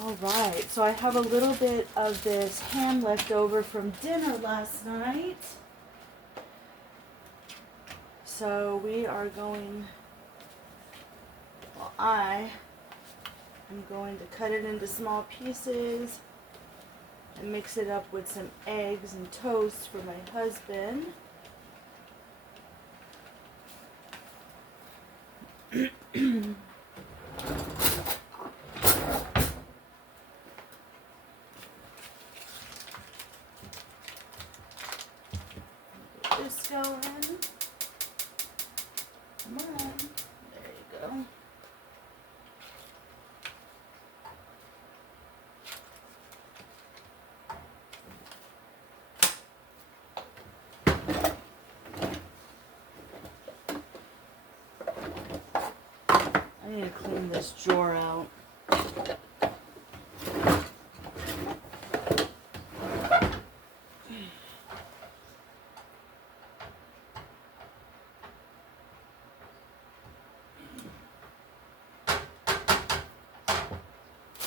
Alright, so I have a little bit of this ham left over from dinner last night. So we are going, well, I am going to cut it into small pieces and mix it up with some eggs and toast for my husband. Get this going. Come on. There you go. I need to clean this drawer out.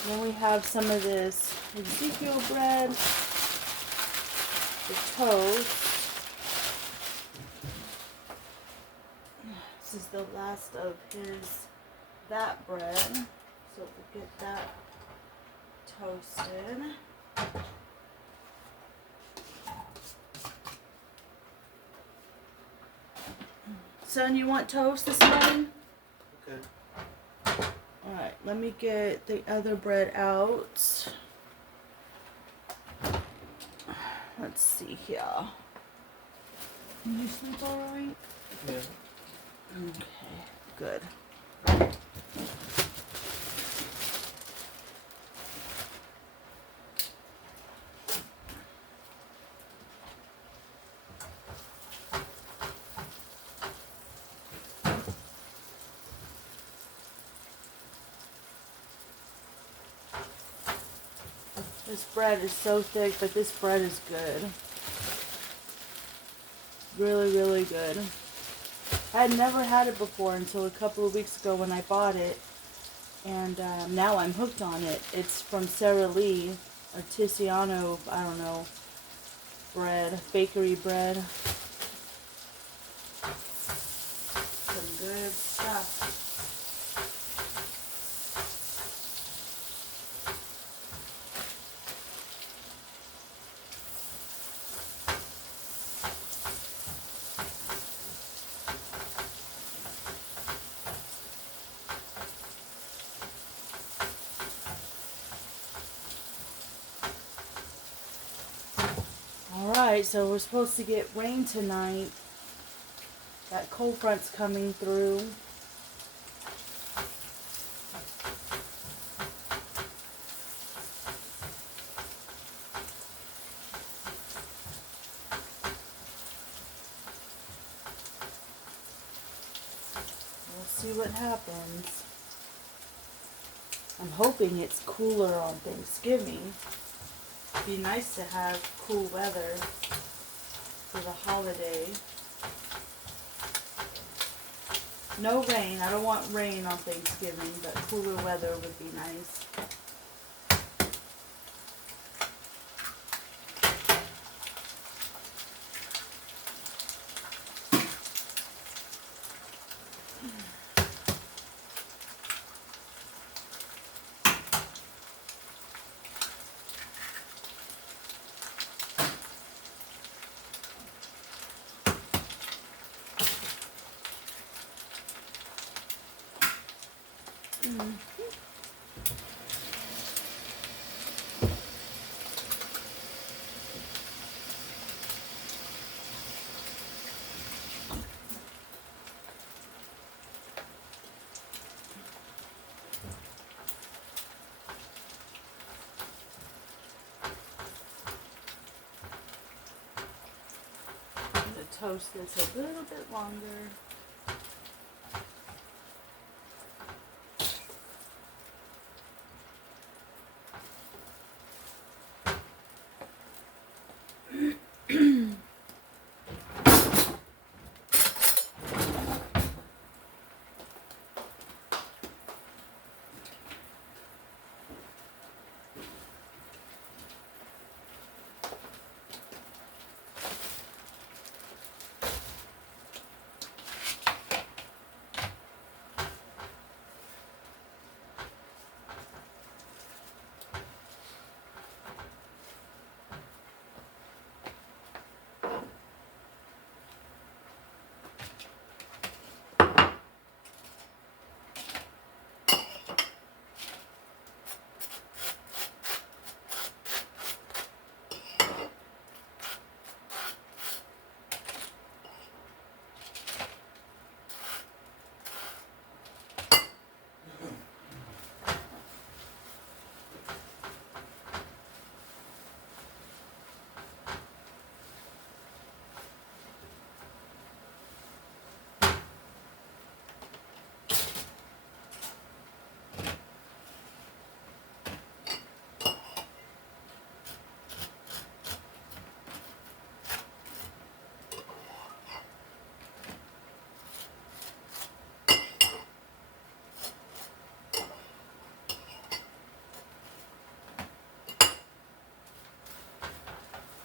Then we have some of this Ezekiel bread, the toast. This is the last of that bread. So we'll get that toasted. Son, you want toast this morning? Okay. Alright, let me get the other bread out. Let's see here. Can you sleep alright? Yeah. Okay, good. This bread is so thick, but this bread is good. Really, really good. I had never had it before until a couple of weeks ago when I bought it. And now I'm hooked on it. It's from Sara Lee, a Tiziano, I don't know, bread, bakery bread. Some good stuff. Alright, so we're supposed to get rain tonight. That cold front's coming through. We'll see what happens. I'm hoping it's cooler on Thanksgiving. It'd be nice to have cool weather for the holiday. No rain. I don't want rain on Thanksgiving, but cooler weather would be nice. Toast this a little bit longer.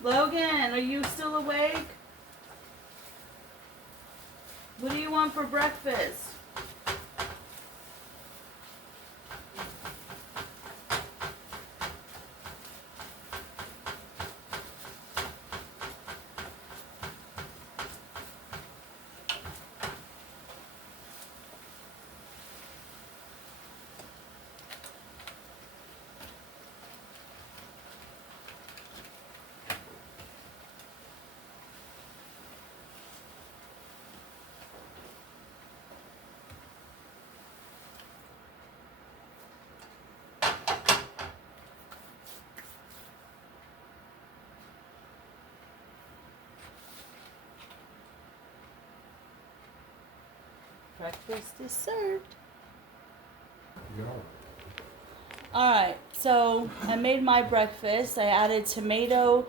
Logan, are you still awake? What do you want for breakfast? Breakfast is served. Yeah. Alright, so I made my breakfast. I added tomato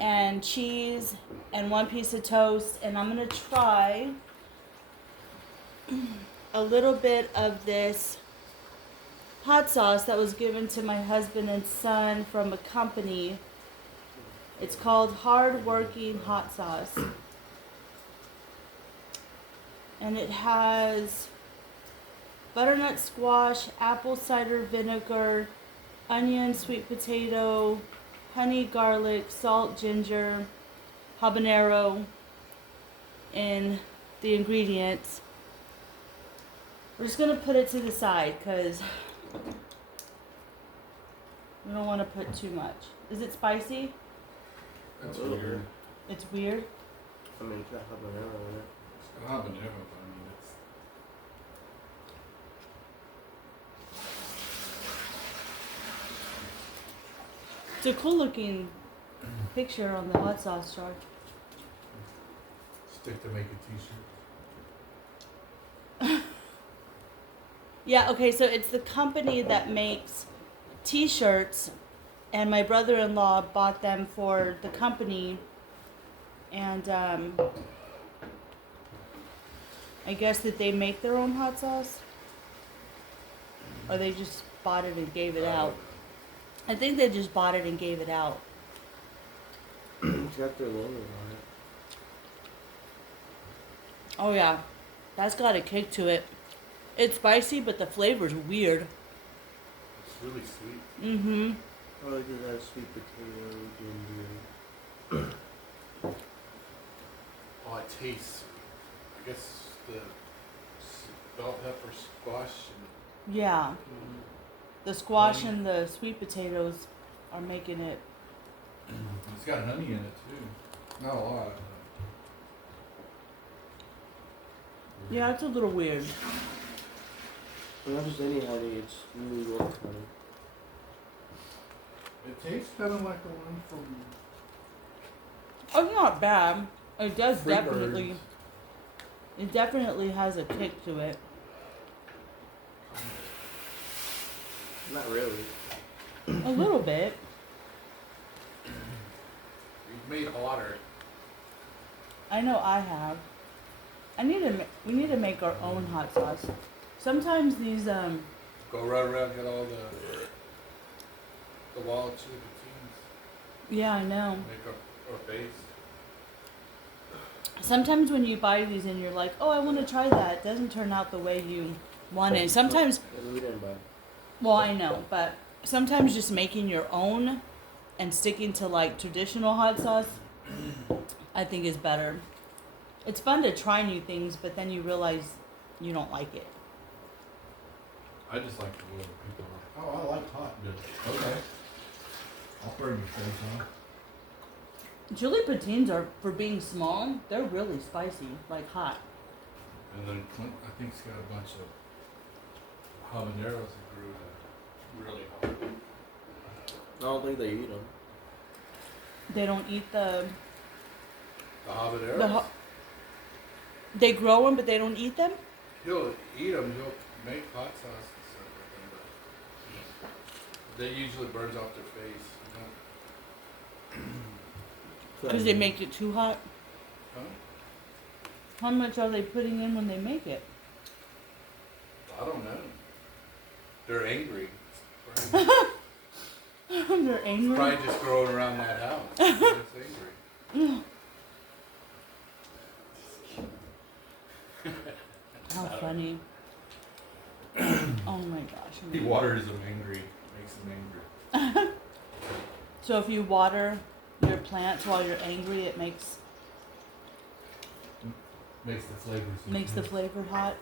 and cheese and one piece of toast, and I'm going to try a little bit of this hot sauce that was given to my husband and son from a company. It's called Hard Working Hot Sauce. And it has butternut squash, apple cider vinegar, onion, sweet potato, honey, garlic, salt, ginger, habanero in the ingredients. We're just going to put it to the side because we don't want to put too much. Is it spicy? That's weird. It's weird? I mean, it's got habanero in it. It's habanero, but I mean, it's... It's a cool looking picture on the hot sauce jar. Stick to make a t-shirt. Yeah, okay, so it's the company that makes t-shirts, and my brother-in-law bought them for the company, and I guess that they make their own hot sauce, or they just bought it and gave it out. I think they just bought it and gave it out. It's got their logo on it. Oh yeah, that's got a kick to it. It's spicy, but the flavor's weird. It's really sweet. Mm-hmm. I like it has sweet potato, ginger. Oh, it tastes... I guess the bell pepper squash and... Yeah. The squash and the sweet potatoes are making it. It's got honey in it too. Not a lot. Yeah, it's a little weird. Not just any honey, it's New York honey. It tastes kind of like the one from... Oh, it's not bad. It does Free definitely. Birds. It definitely has a kick to it. Not really. A little bit. You've made hotter. I know I have. We need to make our own hot sauce. Sometimes these Go right around, get all the wild chili beans. yeah, I know. Make our base. Sometimes when you buy these and you're like, oh, I want to try that, it doesn't turn out the way you want it. Sometimes, We didn't buy. well, I know, but sometimes just making your own and sticking to like traditional hot sauce, I think is better. It's fun to try new things, but then you realize you don't like it. I just like the way people are like, oh, I like hot. Okay. I'll burn your face off. Chili patines are, for being small, they're really spicy, like hot. And then Clint, I think, has got a bunch of habaneros that grew really hot. I don't think they eat them. They don't eat the The habaneros? they grow them, but they don't eat them? He'll eat them. He'll make hot sauce and stuff with them, but they usually burns off their face. You know? Because they make it too hot? Huh? How much are they putting in when they make it? I don't know. They're angry. You're angry? Probably just growing around that house. It's angry. How funny. Oh my gosh. He waters them angry. Makes them angry. So if you water your plants while you're angry, it makes Makes the flavors. makes the flavor hot.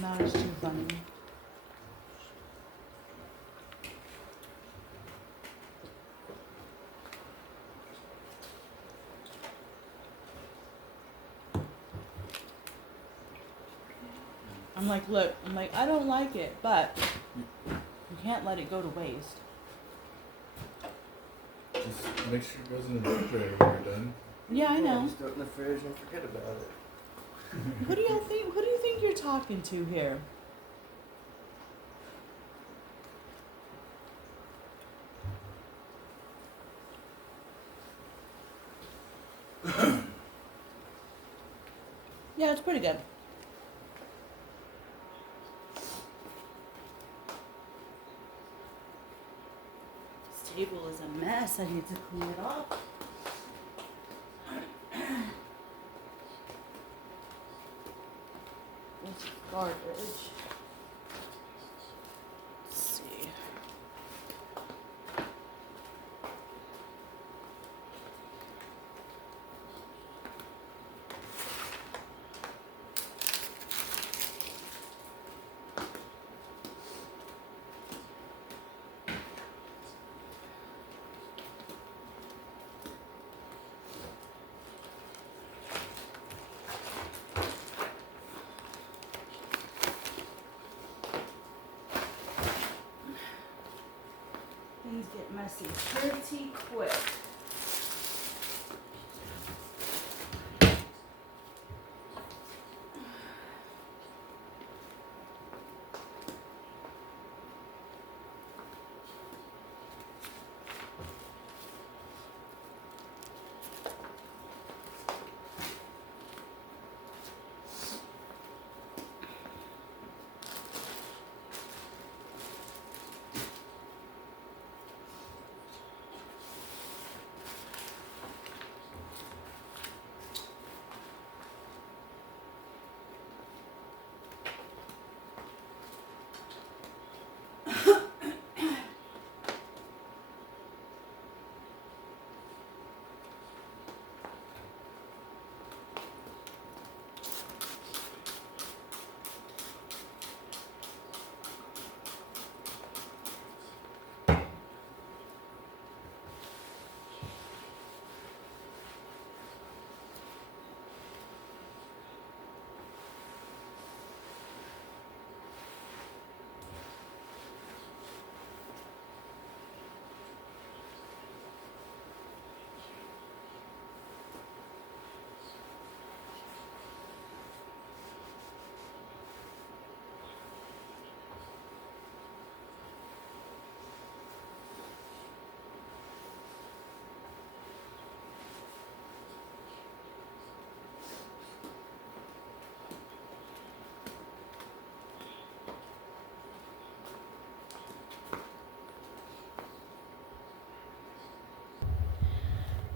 That is too funny. I'm like, look, I don't like it, but you can't let it go to waste. Just make sure it goes in the refrigerator when you're done. Yeah, I know. Just throw it in the fridge and forget about it. Who do you think you're talking to here? Yeah, it's pretty good. This table is a mess. I need to clean it up. It's garbage. Let's see. Things get messy pretty quick.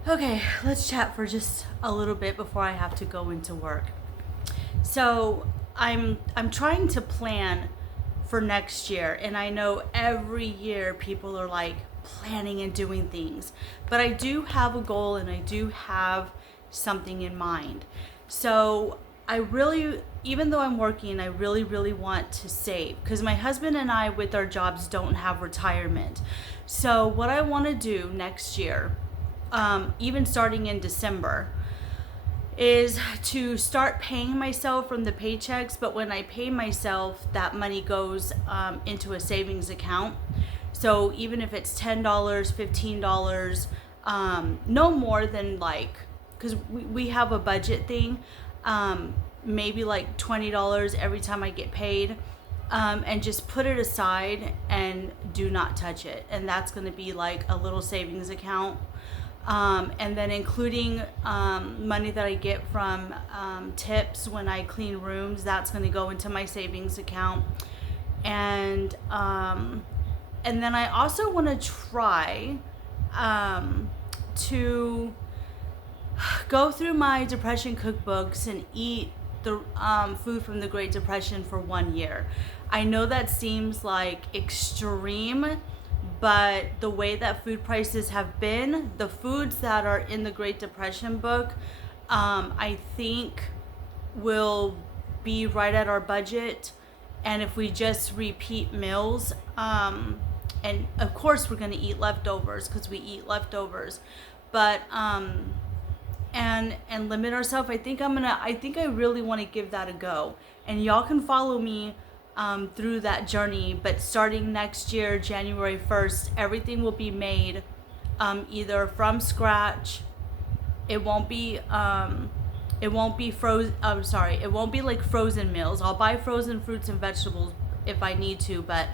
Okay, let's chat for just a little bit before I have to go into work. So I'm trying to plan for next year, and I know every year people are like planning and doing things, but I do have a goal and I do have something in mind. So I really, even though I'm working, I really want to save, because my husband and I with our jobs don't have retirement. So what I want to do next year, even starting in December, is to start paying myself from the paychecks, but when I pay myself, that money goes into a savings account. So even if it's $10, $15, no more than like, because we have a budget thing, maybe like $20 every time I get paid, and just put it aside and do not touch it. And that's going to be like a little savings account. And then including money that I get from tips when I clean rooms, that's going to go into my savings account. And then I also want to try to go through my depression cookbooks and eat the food from the Great Depression for 1 year. I know that seems like extreme, but the way that food prices have been, the foods that are in the Great Depression book, I think will be right at our budget. And if we just repeat meals, and of course we're going to eat leftovers because we eat leftovers, but and limit ourselves, I think I really want to give that a go. And y'all can follow me through that journey. But starting next year, January 1st, everything will be made either from scratch. It won't be frozen. I'm sorry, it won't be like frozen meals. I'll buy frozen fruits and vegetables if I need to, but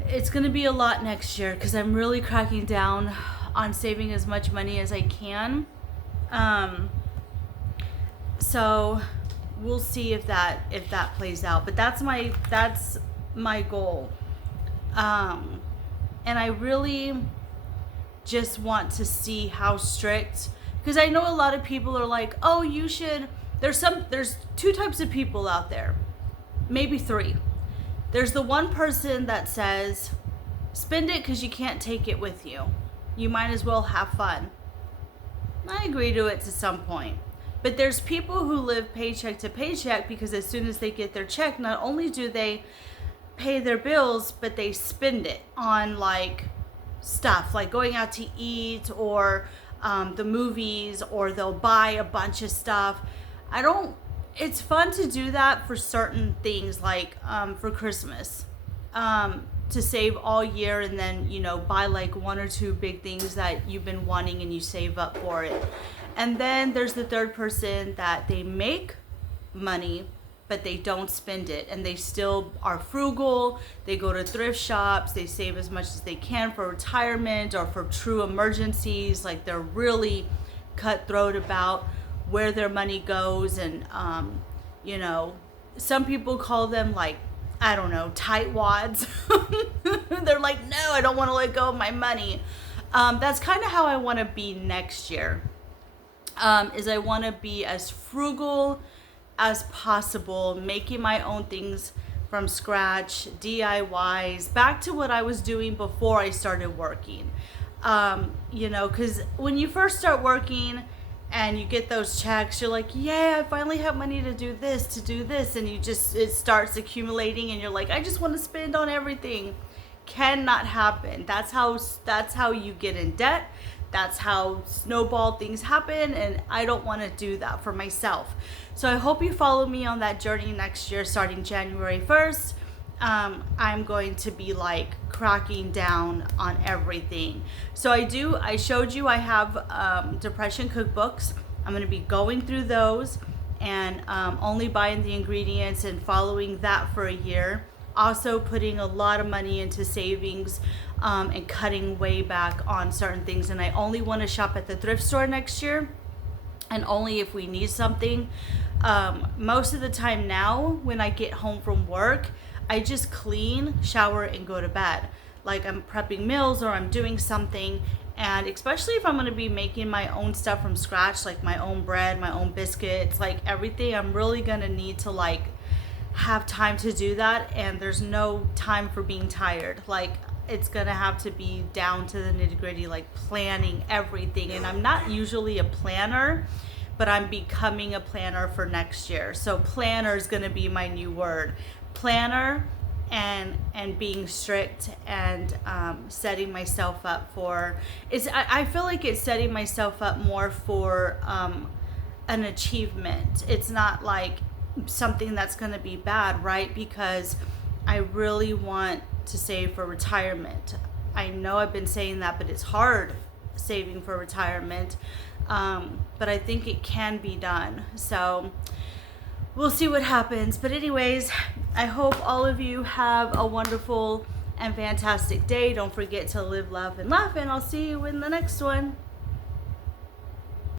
it's gonna be a lot next year because I'm really cracking down on saving as much money as I can. So we'll see if that plays out. But that's my goal. And I really just want to see how strict, because I know a lot of people are like, oh, you should, there's 2 types of people out there, maybe 3. There's the one person that says, spend it because you can't take it with you. You might as well have fun. I agree to it to some point. But there's people who live paycheck to paycheck because as soon as they get their check, not only do they pay their bills, but they spend it on like stuff like going out to eat or the movies, or they'll buy a bunch of stuff. It's fun to do that for certain things, like for Christmas, to save all year and then, buy like 1 or 2 big things that you've been wanting and you save up for it. And then there's the third person that they make money, but they don't spend it, and they still are frugal. They go to thrift shops, they save as much as they can for retirement or for true emergencies. Like, they're really cutthroat about where their money goes. And some people call them, like, I don't know, tightwads. They're like, no, I don't want to let go of my money. That's kind of how I want to be next year. Is I want to be as frugal as possible, making my own things from scratch, DIYs, back to what I was doing before I started working. Because when you first start working and you get those checks, you're like, yeah, I finally have money to do this, and it starts accumulating, and you're like, I just want to spend on everything. Cannot happen. That's how you get in debt. That's how snowball things happen, and I don't want to do that for myself. So I hope you follow me on that journey next year, starting January 1st. I'm going to be like cracking down on everything. So I showed you I have depression cookbooks. I'm going to be going through those and only buying the ingredients and following that for a year. Also putting a lot of money into savings and cutting way back on certain things. And I only want to shop at the thrift store next year, and only if we need something. Most of the time now, when I get home from work, I just clean, shower, and go to bed. Like, I'm prepping meals or I'm doing something. And especially if I'm going to be making my own stuff from scratch, like my own bread, my own biscuits, like everything, I'm really going to need to like have time to do that. And there's no time for being tired. Like, it's going to have to be down to the nitty gritty, like planning everything. And I'm not usually a planner, but I'm becoming a planner for next year. So planner is going to be my new word. Planner and being strict and setting myself up for, I feel like it's setting myself up more for an achievement. It's not like something that's going to be bad, right? Because I really want to save for retirement. I know I've been saying that, but it's hard saving for retirement. But I think it can be done. So we'll see what happens. But anyways, I hope all of you have a wonderful and fantastic day. Don't forget to live, love, and laugh, and I'll see you in the next one.